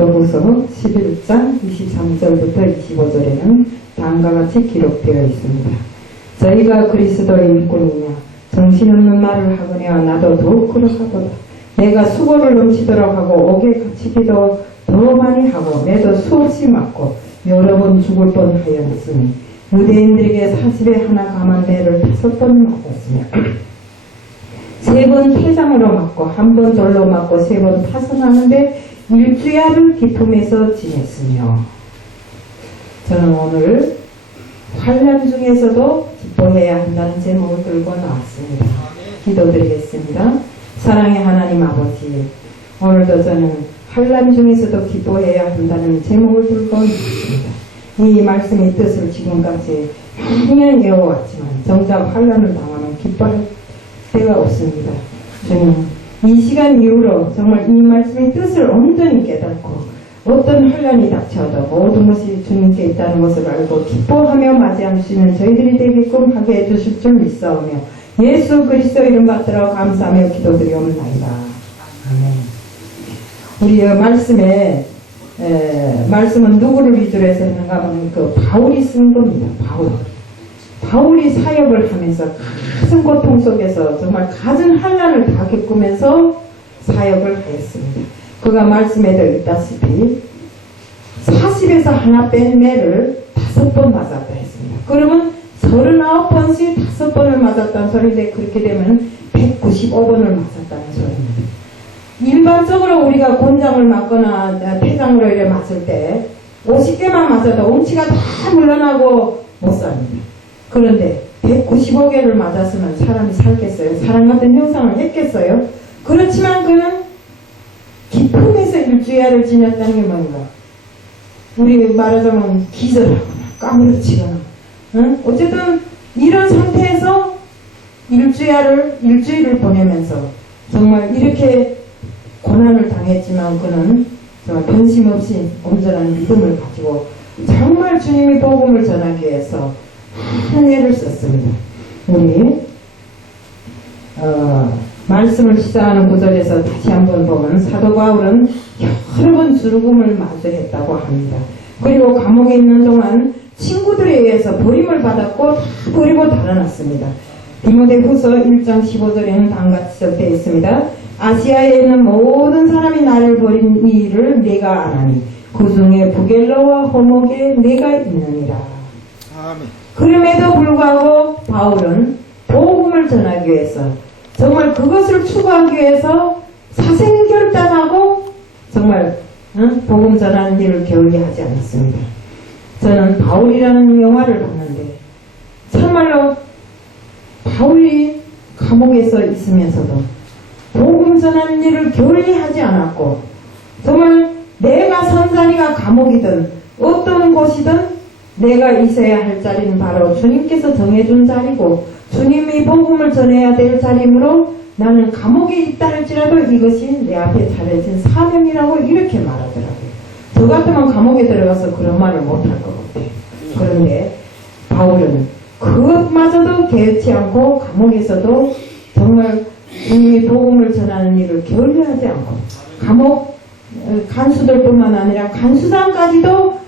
고린도후서 11장 23절부터 25절에는 다음과 같이 기록되어 있습니다. 저희가 그리스도의 일꾼이냐 정신없는 말을 하거냐 나도 더욱 그러하도다. 내가 수고를 넘치도록 하고 옥에 갇히기도 더 많이 하고 매도 수없이 맞고 여러 번 죽을 뻔하였으니 유대인들에게 40에 하나 감한 매를 5번 맞았으며 3번 폐장으로 맞고 1번 돌로 맞고 3번 파선하는데 일주야를 기품에서 지냈으며. 저는 오늘 환난 중에서도 기뻐해야 한다는 제목을 들고 나왔습니다. 기도드리겠습니다. 사랑의 하나님 아버지, 오늘도 저는 환난 중에서도 기뻐해야 한다는 제목을 들고 나왔습니다. 이 말씀의 뜻을 지금까지 많이 외워왔지만 정작 환난을 당하면 기뻐할 때가 없습니다. 주님, 이 시간 이후로 정말 이 말씀의 뜻을 온전히 깨닫고 어떤 환난이 닥쳐도 모든 것이 주님께 있다는 것을 알고 기뻐하며 맞이할 수 있는 저희들이 되게끔 하게 해주실 줄 믿사오며 예수 그리스도 이름 받들어 감사하며 기도드리옵나이다. 아멘. 우리 말씀은 누구를 위주로 해서 했는가 하면 그 바울이 쓴 겁니다. 바울이 사역을 하면서 큰 고통 속에서 정말 갖은 환난을 다 겪으면서 사역을 하였습니다. 그가 말씀에도 있다시피 40에서 하나 뺀 매를 5번 맞았다 했습니다. 그러면 39번씩 5번을 맞았다는 소리인데 그렇게 되면 195번을 맞았다는 소리입니다. 일반적으로 우리가 곤장을 맞거나 폐장으로 이렇게 맞을 때 50개만 맞아도 음치가 다 물러나고 못 삽니다. 그런데 195개를 맞았으면 사람이 살겠어요? 사람 같은 형상을 했겠어요? 그렇지만 그는 기쁨에서 일주야를 지냈다는 게 뭔가? 우리 말하자면 기절하거나 까무러치거나 어쨌든 이런 상태에서 일주일을 보내면서 정말 이렇게 고난을 당했지만 그는 정말 변심없이 온전한 믿음을 가지고 정말 주님의 복음을 전하기 위해서 많은 애를 썼습니다. 우리 말씀을 시작하는 구절에서 다시 한번 보면 사도 바울은 여러 번 죽음을 마주했다고 합니다. 그리고 감옥에 있는 동안 친구들에 의해서 버림을 받았고 버리고 달아났습니다. 디모데후서 1장 15절에는 다음같이 적되어 있습니다. 아시아에 있는 모든 사람이 나를 버린 이 일을 내가 아나니 그 중에 부겔러와 호목에 내가 있느니라. 아멘. 그럼에도 불구하고 바울은 복음을 전하기 위해서 정말 그것을 추구하기 위해서 사생결단하고 정말 복음 전하는 일을 게을리하지 않았습니다. 저는 바울이라는 영화를 봤는데 참말로 바울이 감옥에서 있으면서도 복음 전하는 일을 게을리하지 않았고 정말 내가 선 자리가 감옥이든 어떤 곳이든 내가 있어야 할 자리는 바로 주님께서 정해준 자리고 주님이 복음을 전해야 될 자리이므로 나는 감옥에 있다 할지라도 이것이 내 앞에 차려진 사명이라고 이렇게 말하더라고요. 저 같으면 감옥에 들어가서 그런 말을 못할 것 같아요. 그런데 바울은 그것마저도 개의치 않고 감옥에서도 정말 주님이 복음을 전하는 일을 게을리하지 않고 감옥 간수들뿐만 아니라 간수장까지도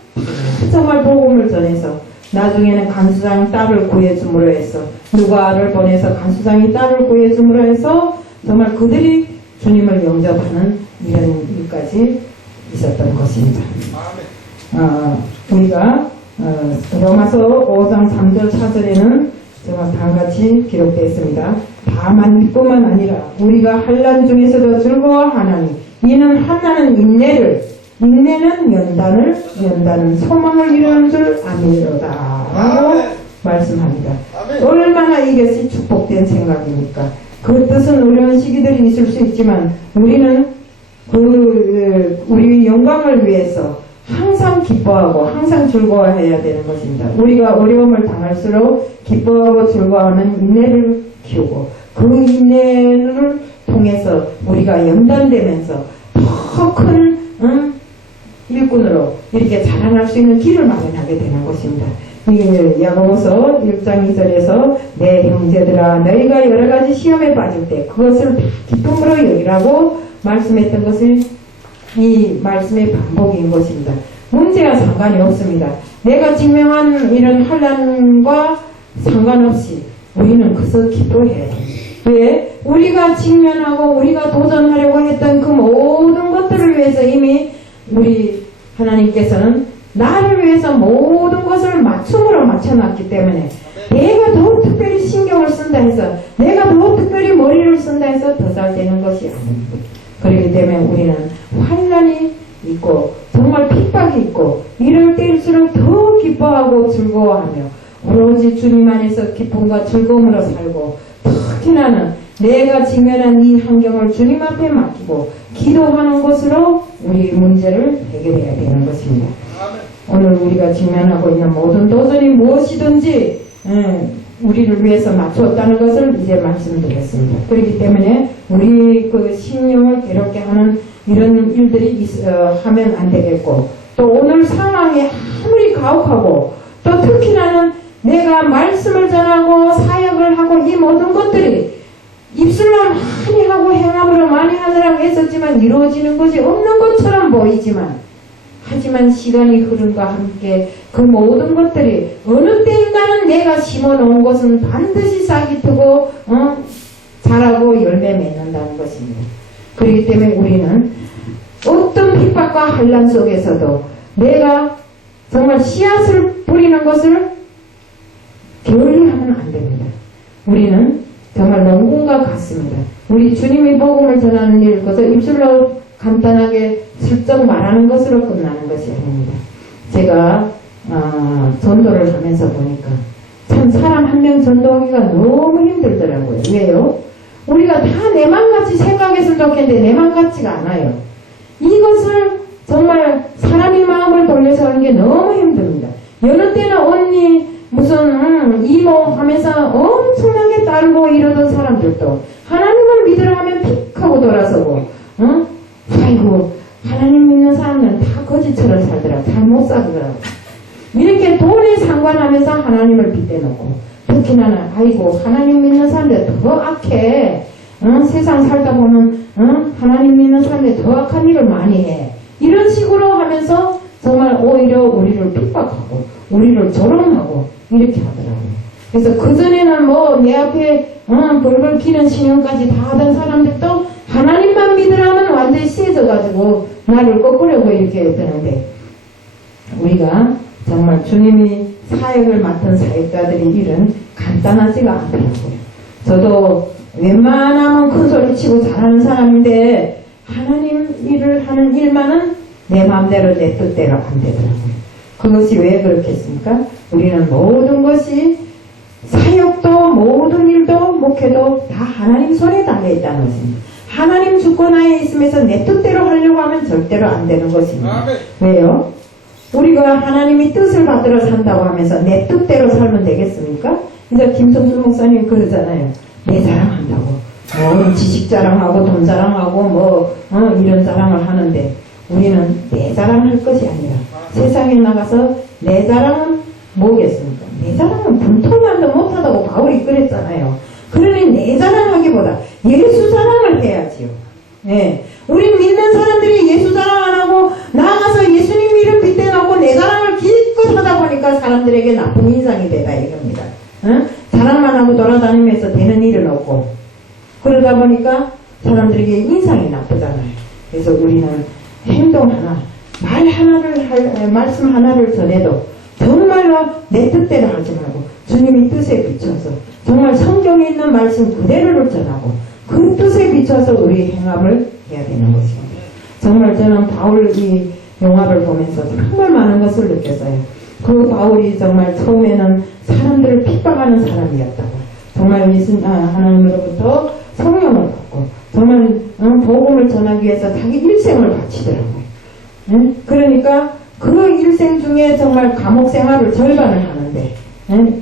정말 복음을 전해서 나중에는 간수장 딸을 구해줌으로 해서 누가를 보내서 간수장이 딸을 구해줌으로 해서 정말 그들이 주님을 영접하는 이런 일까지 있었던 것입니다. 우리가 로마서 5장 3절 4절에는 정말 다음같이 기록되어 있습니다. 다만 이뿐만 아니라 우리가 환난 중에서도 즐거워하나니 이는 환난은 인내를 인내는 연단은 소망을 이루는 줄 아미로다 라고 말씀합니다. 얼마나 이것이 축복된 생각입니까? 그 뜻은 어려운 시기들이 있을 수 있지만 우리는 우리 영광을 위해서 항상 기뻐하고 항상 즐거워해야 되는 것입니다. 우리가 어려움을 당할수록 기뻐하고 즐거워하는 인내를 키우고 그 인내를 통해서 우리가 연단되면서 더 큰 일꾼으로 이렇게 자라날 수 있는 길을 마련하게 되는 것입니다. 야고보서 1장 2절에서 내 형제들아 너희가 여러가지 시험에 빠질 때 그것을 기쁨으로 여기라고 말씀했던 것을 이 말씀의 반복인 것입니다. 문제와 상관이 없습니다. 내가 직면한 이런 환난과 상관없이 우리는 그것을 기뻐해야 돼요. 왜? 우리가 직면하고 우리가 도전하려고 했던 그 모든 것들을 위해서 이미 우리 하나님께서는 나를 위해서 모든 것을 맞춤으로 맞춰놨기 때문에 내가 더 특별히 신경을 쓴다 해서 내가 더 특별히 머리를 쓴다 해서 더 잘 되는 것이 아닙니다. 그렇기 때문에 우리는 환난이 있고 정말 핍박이 있고 이럴 때일수록 더 기뻐하고 즐거워하며 오로지 주님 안에서 기쁨과 즐거움으로 살고 특히나는 내가 직면한 이 환경을 주님 앞에 맡기고 기도하는 것으로 우리 문제를 해결해야 되는 것입니다. 오늘 우리가 직면하고 있는 모든 도전이 무엇이든지 우리를 위해서 맞추었다는 것을 이제 말씀드렸습니다. 그렇기 때문에 우리 그 심령을 괴롭게 하는 이런 일들이 하면 안 되겠고 또 오늘 상황이 아무리 가혹하고 또 특히나는 내가 말씀을 전하고 사역을 하고 이 모든 것들이 입술로 많이 하고 행함으로 많이 하느라고 했었지만 이루어지는 것이 없는 것처럼 보이지만 하지만 시간이 흐름과 함께 그 모든 것들이 어느 때인가는 내가 심어놓은 것은 반드시 싹이 트고 자라고 열매 맺는다는 것입니다. 그렇기 때문에 우리는 어떤 핍박과 환난 속에서도 내가 정말 씨앗을 뿌리는 것을 게을리하면 안 됩니다. 우리는 정말 농군과 같습니다. 우리 주님의 복음을 전하는 일, 그것을 입술로 간단하게 슬쩍 말하는 것으로 끝나는 것이 아닙니다. 제가 전도를 하면서 보니까 참 사람 한 명 전도하기가 너무 힘들더라고요. 왜요? 우리가 다 내 맘같이 생각했으면 좋겠는데 내 맘같지가 않아요. 이것을 정말 사람의 마음을 돌려서 하는 게 너무 힘듭니다. 여느 때는 언니 무슨 이모 하면서 엄청나게 따르고 이러던 사람들도 하나님을 믿으라 하면 픽 하고 돌아서고 아이고 하나님 믿는 사람들은 다 거지처럼 살더라. 잘 못 살더라. 이렇게 돈에 상관하면서 하나님을 빗대놓고 특히나 아이고 하나님 믿는 사람들 더 악해. 세상 살다 보면 하나님 믿는 사람들 더 악한 일을 많이 해. 이런 식으로 하면서 정말 오히려 우리를 핍박하고 우리를 조롱하고 이렇게 하더라고요. 그래서 그전에는 뭐 내 앞에 벌벌 기는 신용까지 다 하던 사람들도 하나님만 믿으라면 완전히 세져가지고 나를 꺾으려고 이렇게 했었는데 우리가 정말 주님이 사역을 맡은 사역자들의 일은 간단하지가 않더라고요. 저도 웬만하면 큰 소리 치고 잘하는 사람인데 하나님 일을 하는 일만은 내 마음대로 내 뜻대로 안 되더라고요. 그것이 왜 그렇겠습니까? 우리는 모든 것이 사역도 모든 일도 목회도 다 하나님 손에 달려있다는 것입니다. 하나님 주권하에 있으면서 내 뜻대로 하려고 하면 절대로 안 되는 것입니다. 왜요? 우리가 하나님이 뜻을 받들어 산다고 하면서 내 뜻대로 살면 되겠습니까? 이제 김성수 목사님 그러잖아요. 내 자랑한다고. 뭐 지식 자랑하고 돈 자랑하고 이런 자랑을 하는데 우리는 내 자랑할 것이 아니라 세상에 나가서 내 자랑은 뭐겠습니까? 내 자랑은 분통만도 못하다고 바울이 그랬잖아요. 그러니 내 자랑하기보다 예수 자랑을 해야지요. 네. 우리 믿는 사람들이 예수 자랑 안 하고 나가서 예수님 이름 빗대놓고 내 자랑을 기껏 하다 보니까 사람들에게 나쁜 인상이 되다 이겁니다. 자랑만 하고 돌아다니면서 되는 일은 없고 그러다 보니까 사람들에게 인상이 나쁘잖아요. 그래서 우리는 행동 하나, 말씀 하나를 전해도 정말로 내 뜻대로 하지 말고 주님의 뜻에 비춰서 정말 성경에 있는 말씀 그대로를 전하고 그 뜻에 비춰서 우리 행함을 해야 되는 것입니다. 정말 저는 바울 이 용합을 보면서 정말 많은 것을 느꼈어요. 그 바울이 정말 처음에는 사람들을 핍박하는 사람이었다고. 정말 하나님으로부터 성령을 받고 정말 복음을 전하기 위해서 자기 일생을 바치더라고요. 그러니까 그 일생 중에 정말 감옥 생활을 절반을 하는데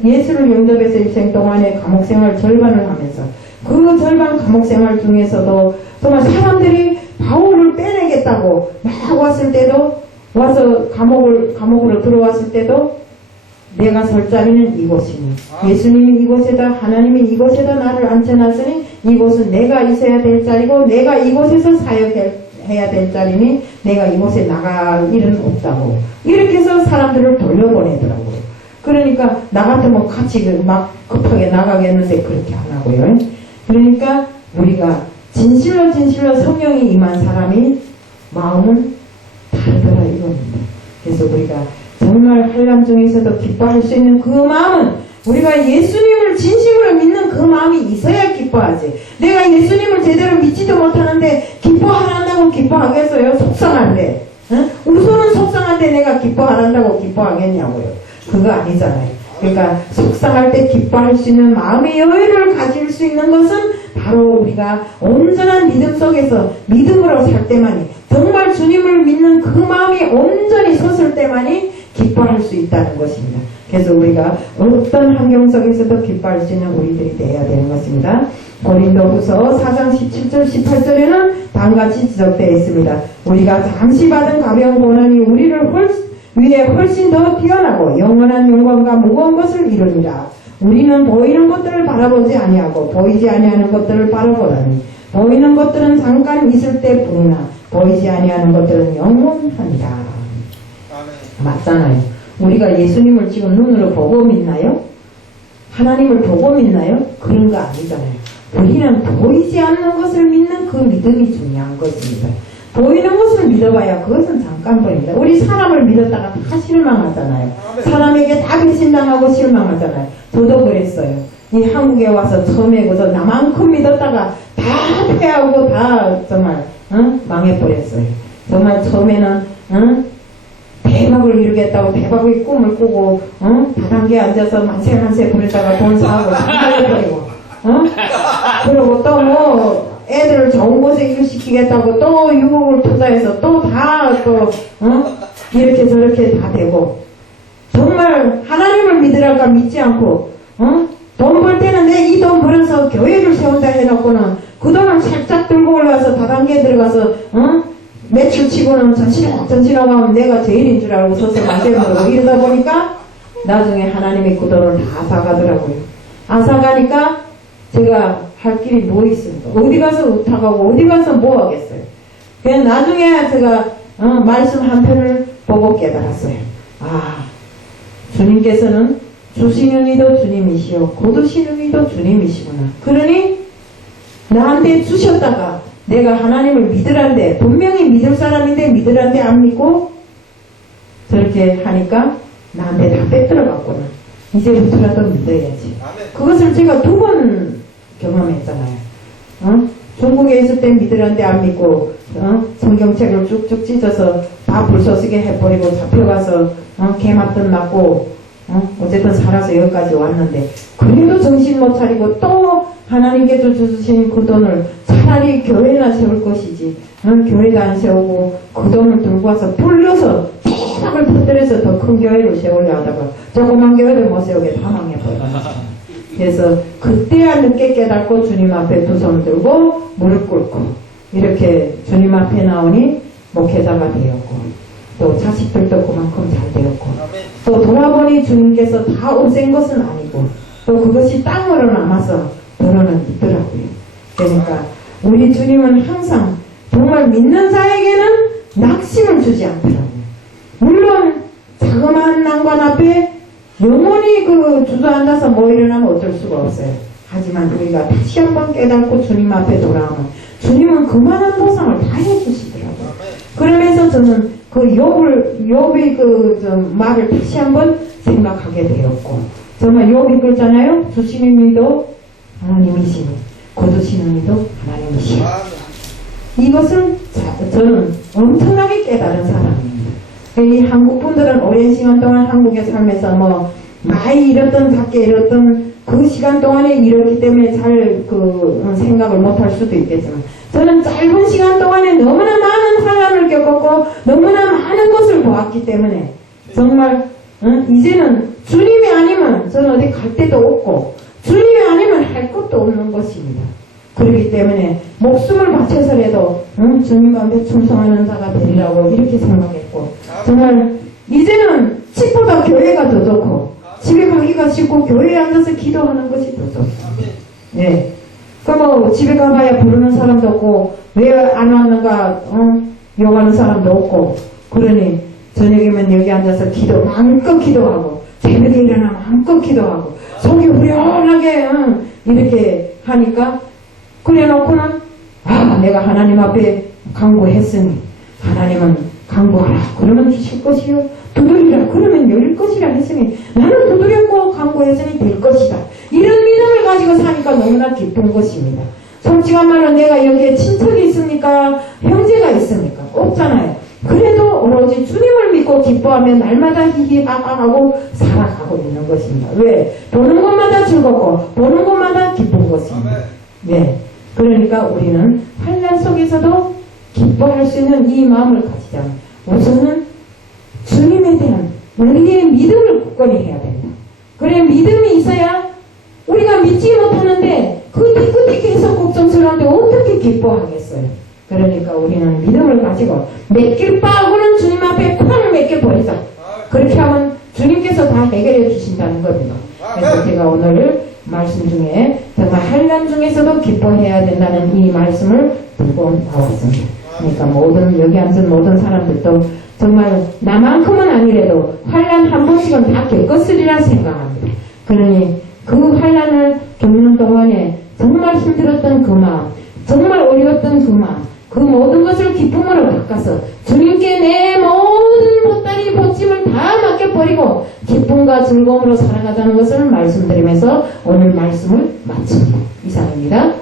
예수를 영접해서 일생 동안에 감옥 생활 절반을 하면서 그 절반 감옥 생활 중에서도 정말 사람들이 바울을 빼내겠다고 막 왔을 때도 와서 감옥으로 들어왔을 때도 내가 설 자리는 이곳이니 예수님이 이곳에다 하나님이 이곳에다 나를 앉혀놨으니 이곳은 내가 있어야 될 자리고 내가 이곳에서 사역해야 해야 될 자리니 내가 이곳에 나갈 일은 없다고 이렇게 해서 사람들을 돌려보내더라고요. 그러니까 나 같으면 같이 막 급하게 나가겠는데 그렇게 안 하고요. 그러니까 우리가 진실로 성령이 임한 사람이 마음은 다르더라 이겁니다. 그래서 우리가 정말 환난 중에서도 기뻐할 수 있는 그 마음은 우리가 예수님을 진심으로 믿는 그 마음이 있어야 기뻐하지. 내가 예수님을 제대로 믿지도 못하는데 기뻐하란다고 기뻐하겠어요? 속상한데. 응? 우선은 속상한데 내가 기뻐하란다고 기뻐하겠냐고요. 그거 아니잖아요. 그러니까 속상할 때 기뻐할 수 있는 마음의 여유를 가질 수 있는 것은 바로 우리가 온전한 믿음 속에서 믿음으로 살 때만이 정말 주님을 믿는 그 마음이 온전히 섰을 때만이 기뻐할 수 있다는 것입니다. 그래서 우리가 어떤 환경 속에서도 기뻐할 수 있는 우리들이 되어야 되는 것입니다. 고린도후서 4장 17절 18절에는 다음같이 지적되어 있습니다. 우리가 잠시 받은 가벼운 고난이 우리를 위에 훨씬 더 뛰어나고 영원한 영광과 무거운 것을 이루니라. 우리는 보이는 것들을 바라보지 아니하고 보이지 아니하는 것들을 바라보다니 보이는 것들은 잠깐 있을 때 뿐이나 보이지 아니하는 것들은 영원하니라. 맞잖아요. 우리가 예수님을 지금 눈으로 보고 믿나요? 하나님을 보고 믿나요? 그런 거 아니잖아요. 우리는 보이지 않는 것을 믿는 그 믿음이 중요한 것입니다. 보이는 것을 믿어봐야 그것은 잠깐뿐입니다. 우리 사람을 믿었다가 다 실망하잖아요. 사람에게 다 배신당하고 실망하잖아요. 저도 그랬어요. 이 한국에 와서 처음에 그저 나만큼 믿었다가 다 패하고 다 정말 망해버렸어요. 정말 처음에는 대박을 이루겠다고 대박의 꿈을 꾸고 다단계에 앉아서 만세 부르다가 돈 사고 장사해버리고 그리고 또 뭐 애들을 좋은 곳에 일시키겠다고 또 유혹을 투자해서 또 다 이렇게 저렇게 다 되고 정말 하나님을 믿으랄까 믿지 않고 돈 벌 때는 내 이 돈 벌어서 교회를 세운다 해놓고는 그 돈을 살짝 들고 올라와서 다단계에 들어가서 매출 치고는 전신하고 하면 내가 제일인 줄 알고 서서 만세부르고 이러다 보니까 나중에 하나님이 그 돈을 다 사가더라고요. 안 사가니까 제가 할 길이 뭐 있습니까? 어디 가서 의탁하고 어디 가서 뭐 하겠어요. 그냥 나중에 제가 말씀 한 편을 보고 깨달았어요. 아, 주님께서는 주시는 이도 주님이시오 거두시는 이도 주님이시구나. 그러니 나한테 주셨다가 내가 하나님을 믿으란데 분명히 믿을 사람인데 믿으란데 안 믿고 저렇게 하니까 나한테 다 뺏들어갔구나. 이제부터라도 믿어야지. 그것을 제가 2번 경험했잖아요. 중국에 있을 때 믿으란데 안 믿고 성경책을 쭉쭉 찢어서 다 불쏘시개 해버리고 잡혀가서 개맞든 맞고 어쨌든 살아서 여기까지 왔는데 그래도 정신 못 차리고 또 하나님께서 주신 그 돈을 차라리 교회나 세울 것이지 교회도 안 세우고 그 돈을 들고 와서 불려서 대박을 터뜨려서 더 큰 교회를 세우려 하다가 조그만 교회를 못 세우게 다 망해버렸어요. 그래서 그때야 늦게 깨닫고 주님 앞에 두 손 들고 무릎 꿇고 이렇게 주님 앞에 나오니 목회자가 되었고 또 자식들도 그만큼 잘 되었고 또 돌아보니 주님께서 다 없앤 것은 아니고 또 그것이 땅으로 남아서 더러는 있더라고요. 그러니까 우리 주님은 항상 정말 믿는 자에게는 낙심을 주지 않더라고요. 물론 자그마한 난관 앞에 영원히 주저앉아서 뭐 일어나면 어쩔 수가 없어요. 하지만 우리가 다시 한번 깨닫고 주님 앞에 돌아오면 주님은 그만한 보상을 다 해주시더라고요. 그러면서 저는 욥의 말을 다시 한번 생각하게 되었고 정말 욥이 그랬잖아요. 주시는 이도 하나님이시니 거두시는 이도 하나님이시니 이것을 저는 엄청나게 깨달은 사람입니다. 이 한국 분들은 오랜 시간 동안 한국에 살면서 뭐 많이 잃었던 작게 잃었던 그 시간 동안에 잃었기 때문에 잘 생각을 못할 수도 있겠지만 저는 짧은 시간 동안에 너무나 많은 환난을 겪었고 너무나 많은 것을 보았기 때문에 정말 이제는 주님이 아니면 저는 어디 갈 데도 없고 주님이 아니면 할 것도 없는 것입니다. 그렇기 때문에 목숨을 바쳐서라도 주님 가운데 충성하는 자가 되리라고 이렇게 생각했고 정말 이제는 집보다 교회가 더 좋고 집에 가기가 싫고 교회에 앉아서 기도하는 것이 더 좋습니다. 네. 그럼 집에 가봐야 부르는 사람도 없고 왜 안 왔는가 욕하는 사람도 없고 그러니 저녁이면 여기 앉아서 기도 마음껏 기도하고 새벽에 일어나면 마음껏 기도하고 속이 후련하게 이렇게 하니까 그래 놓고는 내가 하나님 앞에 간구했으니 하나님은 간구하라 그러면 주실 것이요 두드리라 그러면 열릴 것이라 했으니 나는 두드렸고 간구했으니 될 것이다. 이런 믿음을 가지고 사니까 너무나 기쁜 것입니다. 솔직한 말로 내가 여기에 친척이 있습니까? 형제가 있습니까? 없잖아요. 그래도 오로지 주님을 믿고 기뻐하며 날마다 히히하하하고 살아가고 있는 것입니다. 왜? 보는 것마다 즐겁고 보는 것마다 기쁜 것입니다. 네. 그러니까 우리는 환난 속에서도 기뻐할 수 있는 이 마음을 가지자. 우선은 주님에 대한 우리의 믿음을 굳건히 해야 된다. 그래 믿음이 있어야 우리가 믿지 못하는데 그 뒤끝이 계속 걱정스러운데 어떻게 기뻐하겠어요. 그러니까 우리는 믿음을 가지고 맡길 바하고는 주님 앞에 쾅 맡겨버리자. 그렇게 하면 주님께서 다 해결해 주신다는 겁니다. 그래서 제가 오늘 말씀 중에 정말 환난 중에서도 기뻐해야 된다는 이 말씀을 들고 나왔습니다. 그러니까 모든 여기 앉은 모든 사람들도 정말 나만큼은 아니래도 환난 한 번씩은 다 겪었으리라 생각합니다. 그러니 그 환난을 겪는 동안에 정말 힘들었던 그 마음, 정말 어려웠던 그 마음, 그 모든 것을 기쁨으로 바꿔서 주님께 내 모든 보따리 보침을 다 맡겨버리고 기쁨과 즐거움으로 살아가자는 것을 말씀드리면서 오늘 말씀을 마칩니다. 이상입니다.